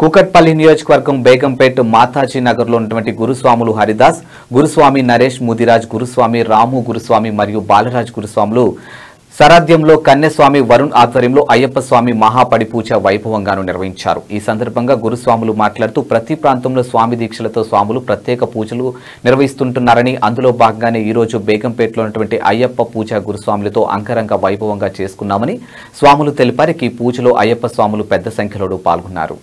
కూకట్పల్లి నియోజకవర్గం బేగంపేట్ మాతాజీ నగర్ లో ఉన్నటువంటి గురుస్వాములు హరిదాస్, గురుస్వామి నరేష్, ముదిరాజ్ గురుస్వామి, రాము గురుస్వామి మరియు బాలరాజ్ గురుస్వాములు సరాధ్యంలో కన్యస్వామి వరుణ్ ఆధ్వర్యంలో అయ్యప్ప స్వామి మహాపడిపూజ వైభవంగాను నిర్వహించారు. ఈ సందర్భంగా గురుస్వాములు మాట్లాడుతూ ప్రతి ప్రాంతంలో స్వామి దీక్షలతో స్వాములు ప్రత్యేక పూజలు నిర్వహిస్తుంటున్నారని, అందులో భాగంగానే ఈ రోజు బేగంపేటలో ఉన్నటువంటి అయ్యప్ప పూజ గురుస్వాములతో అంగరంగ వైభవంగా చేసుకున్నామని స్వాములు తెలిపారు. ఈ పూజలో అయ్యప్ప స్వాములు పెద్ద సంఖ్యలో పాల్గొన్నారు.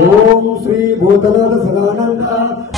ओम श्री भूतनाथ सदानंद